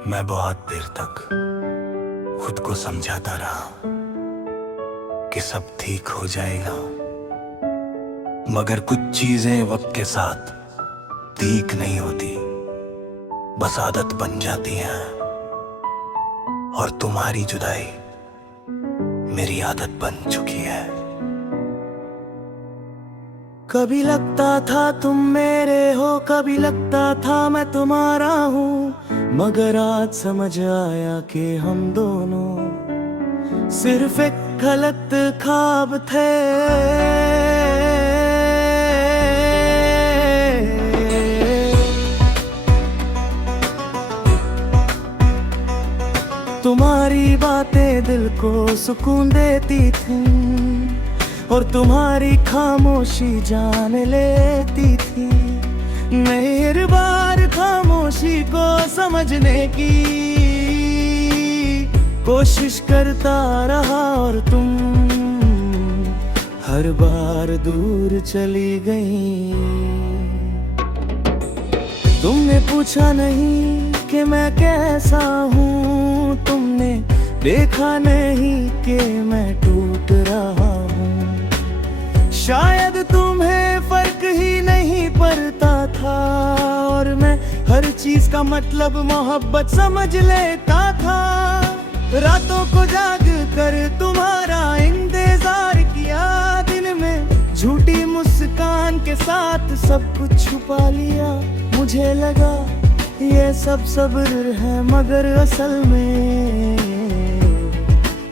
मैं बहुत देर तक खुद को समझाता रहा कि सब ठीक हो जाएगा, मगर कुछ चीजें वक्त के साथ ठीक नहीं होती, बस आदत बन जाती हैं। और तुम्हारी जुदाई मेरी आदत बन चुकी है। कभी लगता था तुम मेरे हो, कभी लगता था मैं तुम्हारा हूँ, मगर आज समझ आया कि हम दोनों सिर्फ एक गलत ख्वाब थे। तुम्हारी बातें दिल को सुकून देती थी और तुम्हारी खामोशी जान लेती थी। मैं हर बार खामोशी को समझने की कोशिश करता रहा और तुम हर बार दूर चली गई। तुमने पूछा नहीं कि मैं कैसा हूँ, तुमने देखा नहीं कि मैं टूट रहा हूँ। शायद तुम्हें फर्क ही नहीं पड़ता था और मैं हर चीज का मतलब मोहब्बत समझ लेता था। रातों को जाग कर तुम्हारा इंतजार किया, दिन में झूठी मुस्कान के साथ सब कुछ छुपा लिया। मुझे लगा ये सब सब्र है, मगर असल में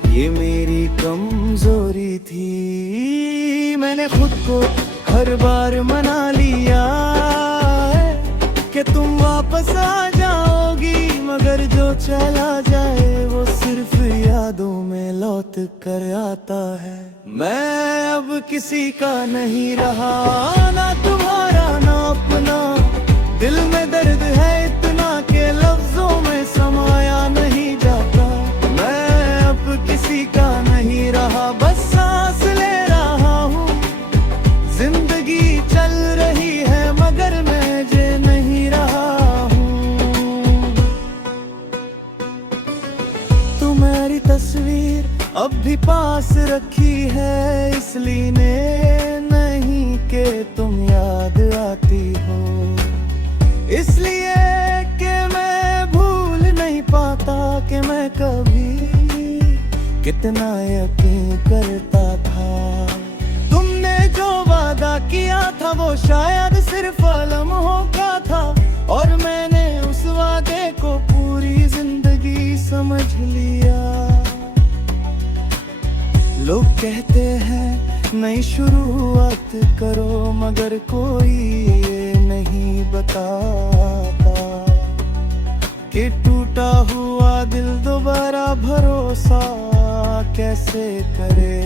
ये मेरी कमजोरी थी। मैंने खुद को हर बार मना लिया कि तुम वापस आ जाओगी, मगर जो चला जाए वो सिर्फ यादों में लौट कर आता है। मैं अब किसी का नहीं रहा, ना तुम्हारा ना अपना। दिल में दर्द है इतना कि लफ्जों में समाया नहीं जाता। मैं अब किसी का नहीं रहा, बस सांस ले रहा हूँ। जिंदगी चल रही है मगर मैं जे नहीं रहा हूँ। तुम्हारी तस्वीर अब भी पास रखी है, इसलिए नहीं कि तुम याद आती हो, इसलिए कि मैं भूल नहीं पाता कि मैं कभी कितना यकीन करता था। तुमने जो वादा किया था वो शायद सिर्फ लम्हों का था, और मैंने उस वादे को पूरी जिंदगी समझ लिया। लोग कहते हैं नई शुरुआत करो, मगर कोई ये नहीं बताता कि टूटा हुआ दिल दोबारा भरोसा कैसे करे।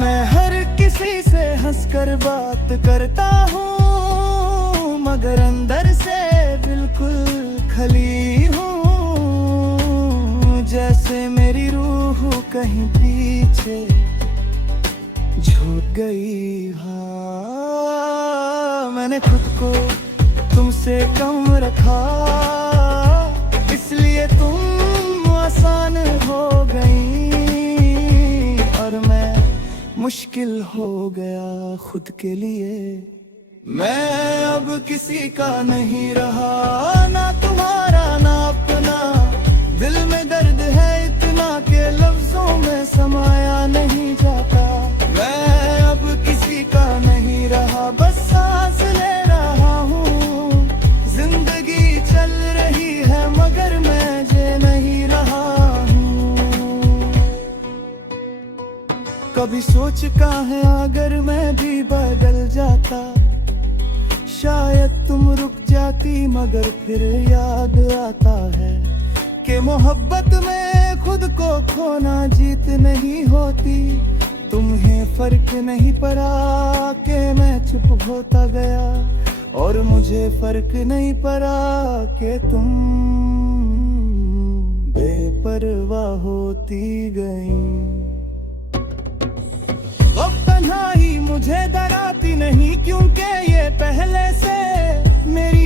मैं हर किसी से हंसकर बात करता हूँ, मगर अंदर से बिल्कुल खाली हूँ। जैसे मेरी रूह कहीं पीछे छूट गई। हाँ, मैंने खुद को तुमसे कम रखा, इसलिए तुम आसान हो गई और मैं मुश्किल हो गया खुद के लिए। मैं अब किसी का नहीं रहा, ना तुम्हारा ना अपना। दिल में दर्द है इतना कि लफ्जों में समाया नहीं जाता। मैं अब किसी का नहीं रहा, बस सांस ले रहा हूँ। जिंदगी चल रही है मगर मैं जे नहीं रहा हूँ। कभी सोच का है अगर मैं भी बदल जाता, शायद तुम रुक जाती, मगर फिर याद आता है कि मोहब्बत में खुद को खोना जीत नहीं होती। तुम्हें फर्क नहीं पड़ा कि मैं चुप होता गया, और मुझे फर्क नहीं पड़ा कि तुम बेपरवाह होती गई। अब तन्हाई मुझे डराती नहीं, क्योंकि ये पहले से मेरी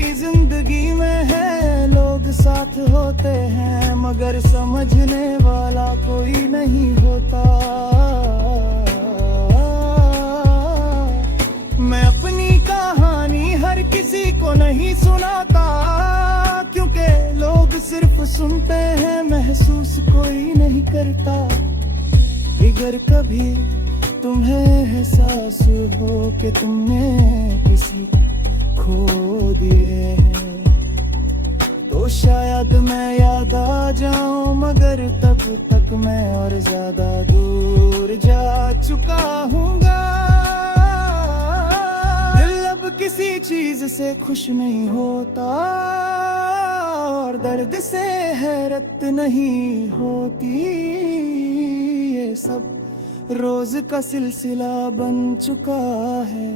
मगर समझने वाला कोई नहीं होता। मैं अपनी कहानी हर किसी को नहीं सुनाता, क्योंकि लोग सिर्फ सुनते हैं, महसूस कोई नहीं करता। अगर कभी तुम्हें एहसास हो कि तुमने किसी खो दिए हैं, तो शायद मैं याद आ जाऊं, मगर तब तक मैं और ज्यादा दूर जा चुका हूँगा। दिल अब किसी चीज से खुश नहीं होता, और दर्द से हैरत नहीं होती। ये सब रोज का सिलसिला बन चुका है,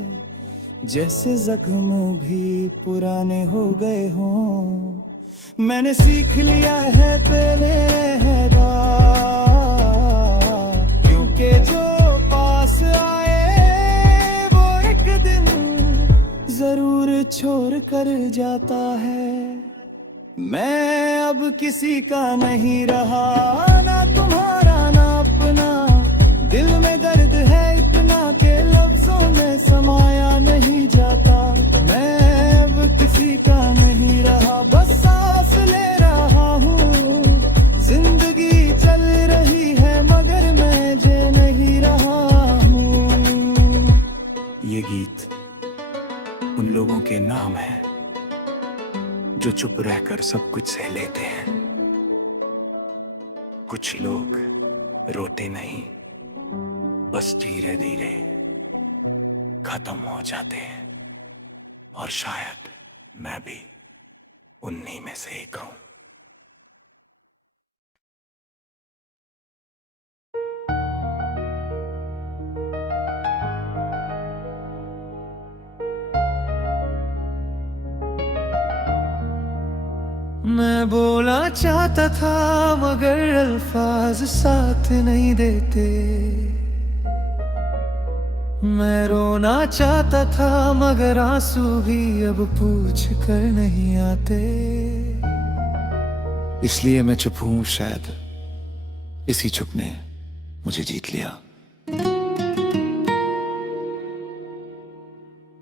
जैसे जख्म भी पुराने हो गए हों। मैंने सीख लिया है पहले रहना, क्योंकि जो पास आए वो एक दिन जरूर छोड़ कर जाता है। मैं अब किसी का नहीं रहा, ना तुम्हारा ना अपना। दिल में दर्द है इतना के लफ्जों में समाया नहीं जाता। मैं अब किसी का नहीं रहा, बस सांस ले रहा हूँ। जिंदगी चल रही है मगर मैं जे नहीं रहा हूँ। ये गीत उन लोगों के नाम है जो चुप रहकर सब कुछ सह लेते हैं। कुछ लोग रोते नहीं, बस धीरे धीरे खत्म हो जाते हैं, और शायद मैं भी उन्हीं में से एक हूं। मैं बोलना चाहता था मगर अल्फाज साथ नहीं देते। मैं रोना चाहता था मगर आंसू भी अब पूछ कर नहीं आते। इसलिए मैं चुप हूं, शायद इसी चुप ने मुझे जीत लिया।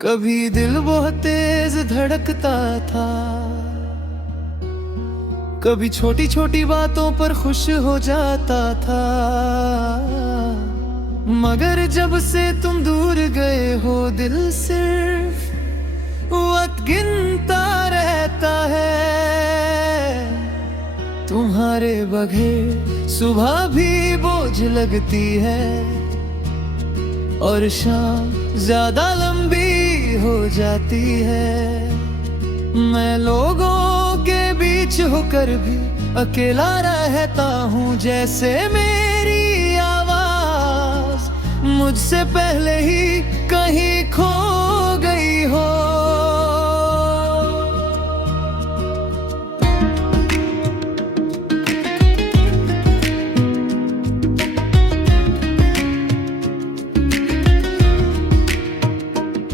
कभी दिल बहुत तेज धड़कता था, कभी छोटी छोटी बातों पर खुश हो जाता था। मगर जब से तुम दूर गए हो, दिल सिर्फ वक्त गिनता रहता है। तुम्हारे बगैर सुबह भी बोझ लगती है, और शाम ज्यादा लंबी हो जाती है। मैं लोगों के बीच होकर भी अकेला रहता हूँ, जैसे मेरी आवाज मुझसे पहले ही कहीं खो गई हो।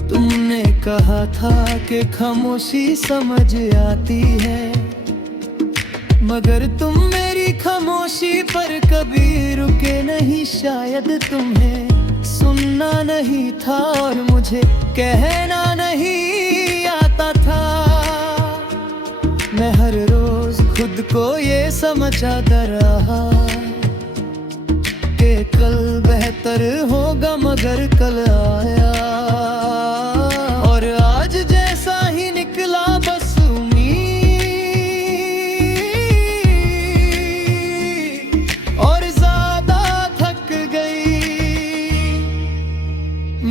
तुमने कहा था कि खामोशी समझ आती है, मगर तुम मेरी खामोशी पर कभी रुके नहीं। शायद तुम्हें सुनना नहीं था और मुझे कहना नहीं आता था। मैं हर रोज खुद को ये समझाता रहा कि कल बेहतर होगा, मगर कल आया और आज जैसा ही निकला बस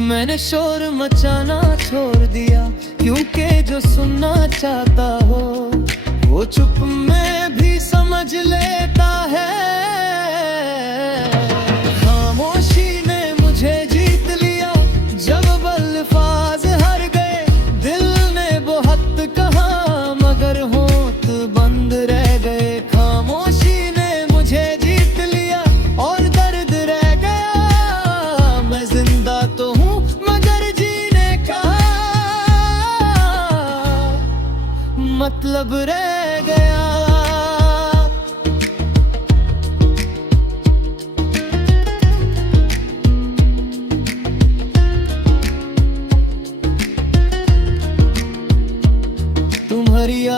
मैंने शोर मचाना छोड़ दिया, क्योंकि जो सुनना चाहता हो वो चुप में भी समझ लेता है। खामोशी ने मुझे जीत लिया जब अल्फाज हार गए। दिल ने बहुत कहा मगर होंठ बंद रह गए। खामोशी ने मुझे जीत लिया और दर्द रह गया। मैं जिंदा तो हूँ मतलब रह गया।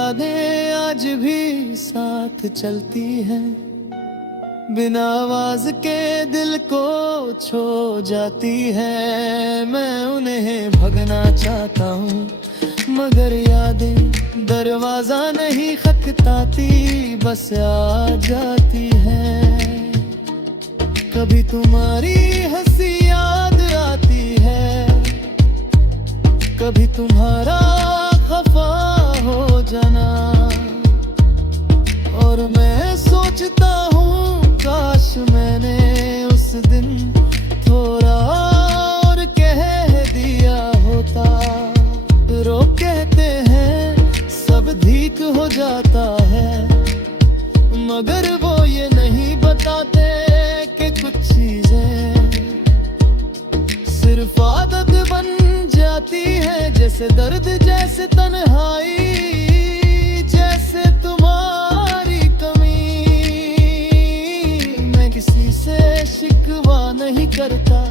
यादें आज भी साथ चलती हैं, बिना आवाज के दिल को छू जाती है। मैं उन्हें भगना चाहता हूँ मगर यादें दरवाजा नहीं खटखटाती, बस आ जाती है। कभी तुम्हारी हंसी याद आती है, कभी तुम्हारा खफा हो जाना, और मैं सोचता हूँ काश मैंने उस दिन थोड़ा और कह दिया होता। लोग कहते हैं सब ठीक हो जाता है, मगर वो ये नहीं बताते कि कुछ चीजें सिर्फ आदत बन जाती है, जैसे दर्द, जैसे तन्हाई, जैसे तुम्हारी कमी। मैं किसी से शिकवा नहीं करता,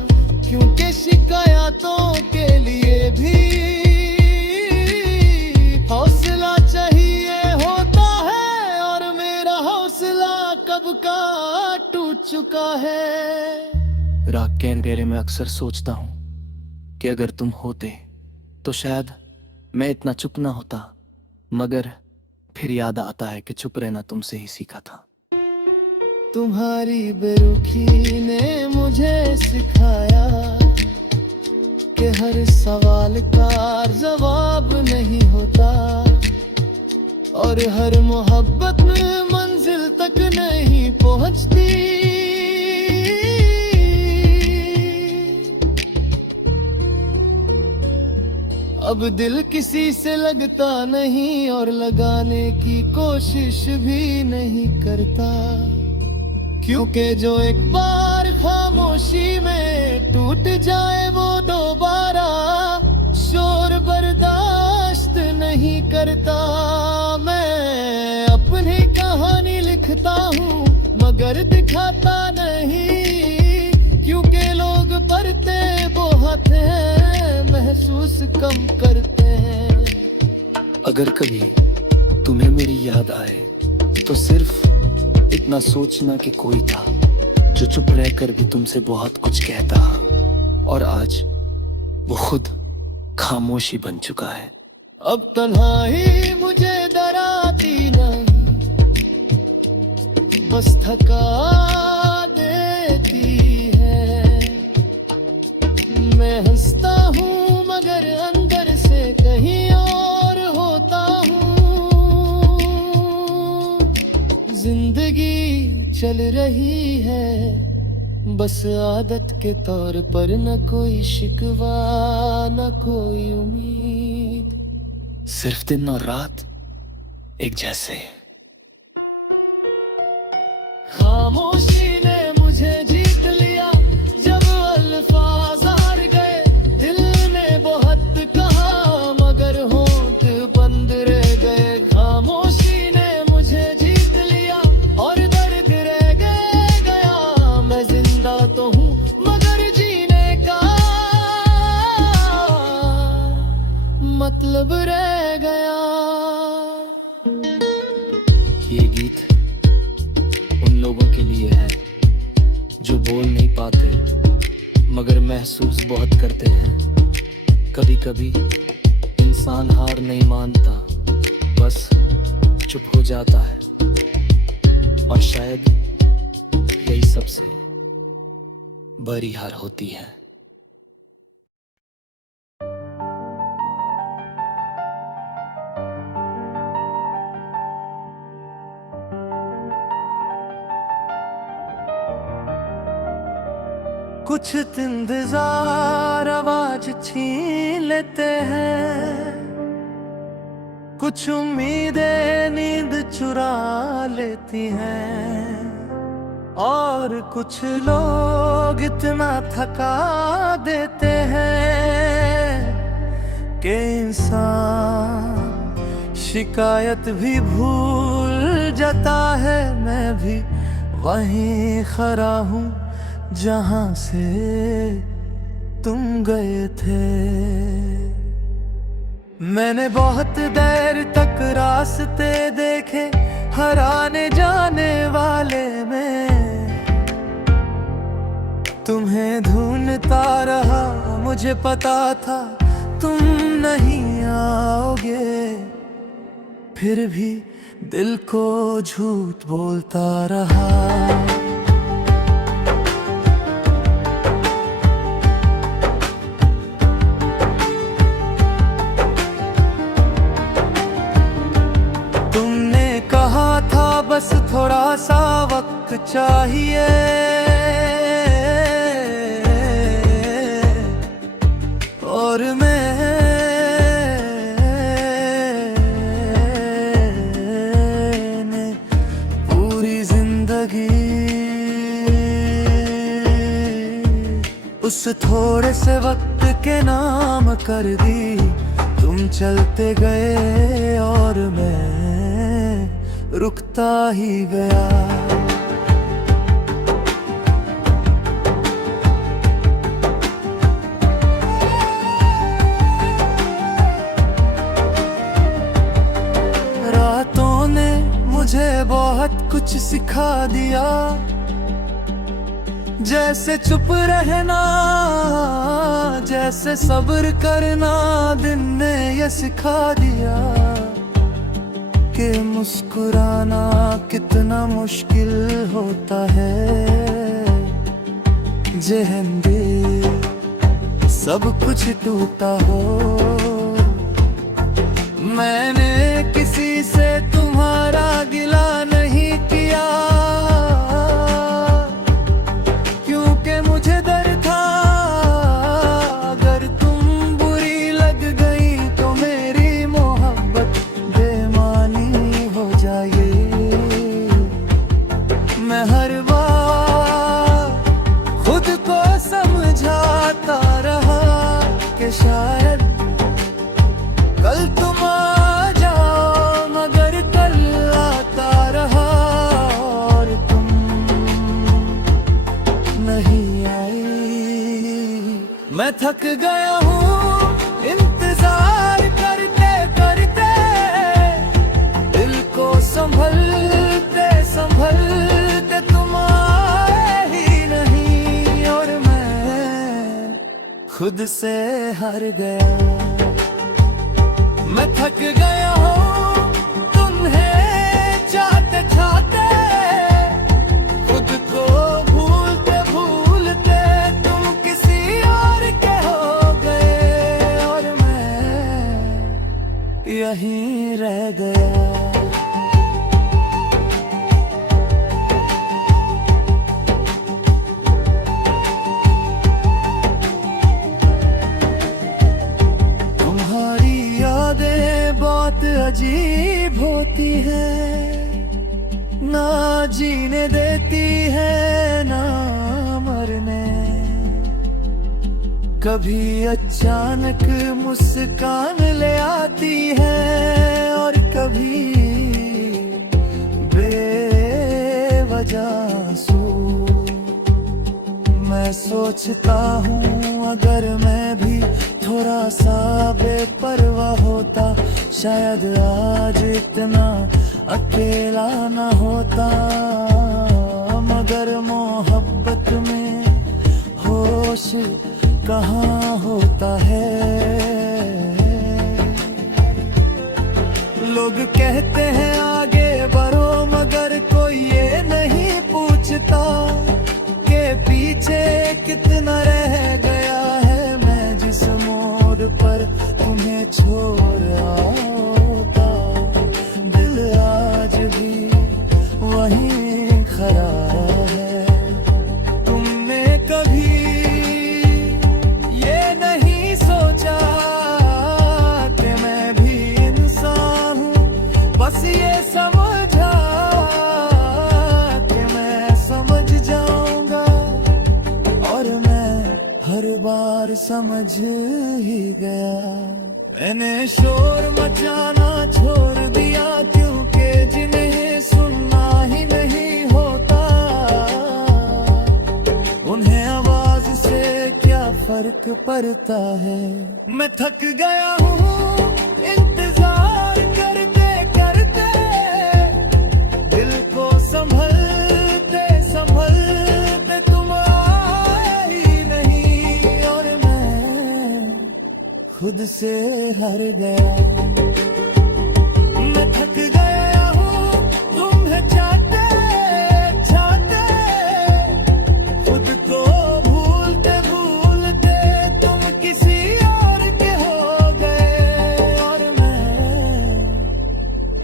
क्योंकि शिकायतों के लिए भी हौसला चाहिए होता है, और मेरा हौसला कब का टूट चुका है। रात के अंधेरे में अक्सर सोचता हूँ कि अगर तुम होते तो शायद मैं इतना चुप ना होता, मगर फिर याद आता है कि चुप रहना तुमसे ही सीखा था। तुम्हारी बेरुखी ने मुझे सिखाया कि हर सवाल का जवाब नहीं होता, और हर मोहब्बत मंजिल तक नहीं पहुंचती। अब दिल किसी से लगता नहीं और लगाने की कोशिश भी नहीं करता, क्योंकि जो एक बार खामोशी में टूट जाए वो दोबारा शोर बर्दाश्त नहीं करता। मैं अपनी कहानी लिखता हूँ मगर दिखाता नहीं, क्योंकि लोग पढ़ते बहुत हैं, महसूस कम करते हैं। अगर कभी तुम्हें मेरी याद आए तो सिर्फ इतना सोचना कि कोई था जो चुप रहकर भी तुमसे बहुत कुछ कहता, और आज वो खुद खामोशी बन चुका है। अब तन्हाई मुझे डराती नहीं, बस थका देती है। मैं हंसता हूँ मगर अंदर से कहीं और होता हूँ। जिंदगी चल रही है बस आदत के तौर पर, न कोई शिकवा न कोई उम्मीद, सिर्फ दिन और रात एक जैसे। खामोशी ने मुझे जीत लिया जब अल्फाज हार गए, दिल ने बहुत कहा मगर होंठ बंद रह गए। खामोशी ने मुझे जीत लिया और दर्द रह गया, मैं जिंदा तो हूँ मगर जीने का मतलब रह गया। ये गीत उन लोगों के लिए है जो बोल नहीं पाते मगर महसूस बहुत करते हैं। कभी कभी इंसान हार नहीं मानता, बस चुप हो जाता है, और शायद यही सबसे बड़ी हार होती है। कुछ इंतजार आवाज छीन लेते हैं, कुछ उम्मीदें नींद चुरा लेती हैं, और कुछ लोग इतना थका देते हैं कि इंसान शिकायत भी भूल जाता है। मैं भी वहीं खड़ा हूँ जहाँ से तुम गए थे। मैंने बहुत देर तक रास्ते देखे हर आने जाने वाले में, तुम्हें ढूंढता रहा, मुझे पता था तुम नहीं आओगे, फिर भी दिल को झूठ बोलता रहा। तुमने कहा था बस थोड़ा सा वक्त चाहिए, और मैंने पूरी जिंदगी उस थोड़े से वक्त के नाम कर दी। तुम चलते गए और मैं रुकता ही गया। रातों ने मुझे बहुत कुछ सिखा दिया, जैसे चुप रहना, जैसे सब्र करना। दिन ने ये सिखा दिया कि मुस्कुराना कितना मुश्किल होता है। ज़हन दिल सब कुछ टूटा हो। मैंने किसी से तुम्हारा गिला नहीं किया, क्योंकि मुझे डर था अगर तुम बुरी लग गई तो मेरी मोहब्बत बेमानी हो जाएगी। मैं हर बार खुद को समझाता रहा कि शायद कल तुम आ जाओ, मगर कल आता रहा और तुम नहीं आई। मैं थक गया हूँ इंतजार करते करते, दिल को संभलते संभलते तुम आए ही नहीं, और मैं खुद से हार गया। मैं थक गया हूँ तुम्हें चाहते चाहते, खुद को भूलते भूलते तुम किसी और के हो गए, और मैं यहीं रह गया। बहुत अजीब होती है, ना जीने देती है ना मरने। कभी अचानक मुस्कान ले आती है और कभी बेवजह आंसू। मैं सोचता हूँ अगर मैं भी थोड़ा सा बेपरवाह होता, शायद आज इतना अकेला न होता। मगर मोहब्बत में होश कहाँ होता है। लोग कहते हैं आगे बढ़ो, मगर कोई ये नहीं पूछता कि पीछे कितना रह गया है। मैं जिस मोड़ पर तुम्हें छोड़ आता, दिल आज भी वहीं खड़ा है। तुमने कभी ये नहीं सोचा कि मैं भी इंसान हूँ, बस ये समझा कि मैं समझ जाऊंगा, और मैं हर बार समझ ही गया। मैंने शोर मचाना छोड़ दिया, क्योंकि जिन्हें सुनना ही नहीं होता, उन्हें आवाज से क्या फर्क पड़ता है। मैं थक गया हूँ खुद से हार गया। मैं थक गया हूँ तुम्हें चाहते चाहते, खुद को भूलते भूलते तुम किसी और के हो गए, और मैं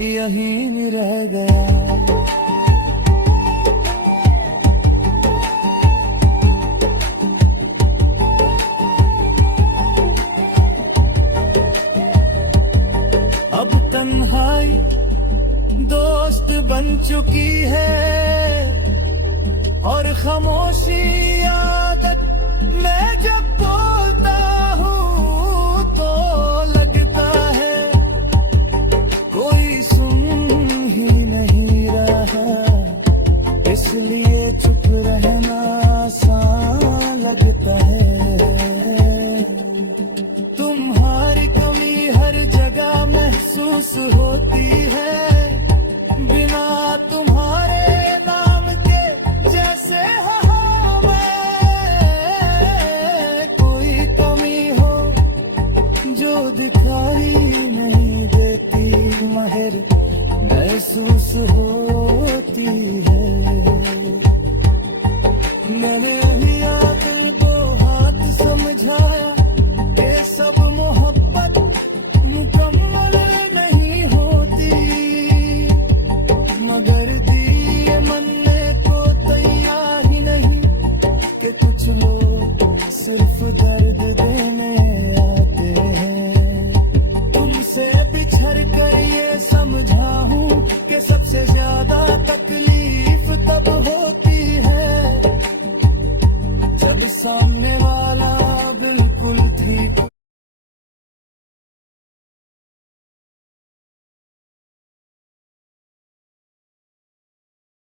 यहीं नहीं रह गया। अब तन्हाई दोस्त बन चुकी है, और खामोशी आदत। मैं जब बोलता हूँ तो लगता है कोई सुन ही नहीं रहा, इसलिए चुप रहना आसान लगता है। तुम्हारी कमी हर जगह महसूस होती है, बिना तुम्हारे नाम के जैसे हाँ मैं। कोई कमी हो जो दिखाई नहीं देती, महर महसूस होती है। मैंने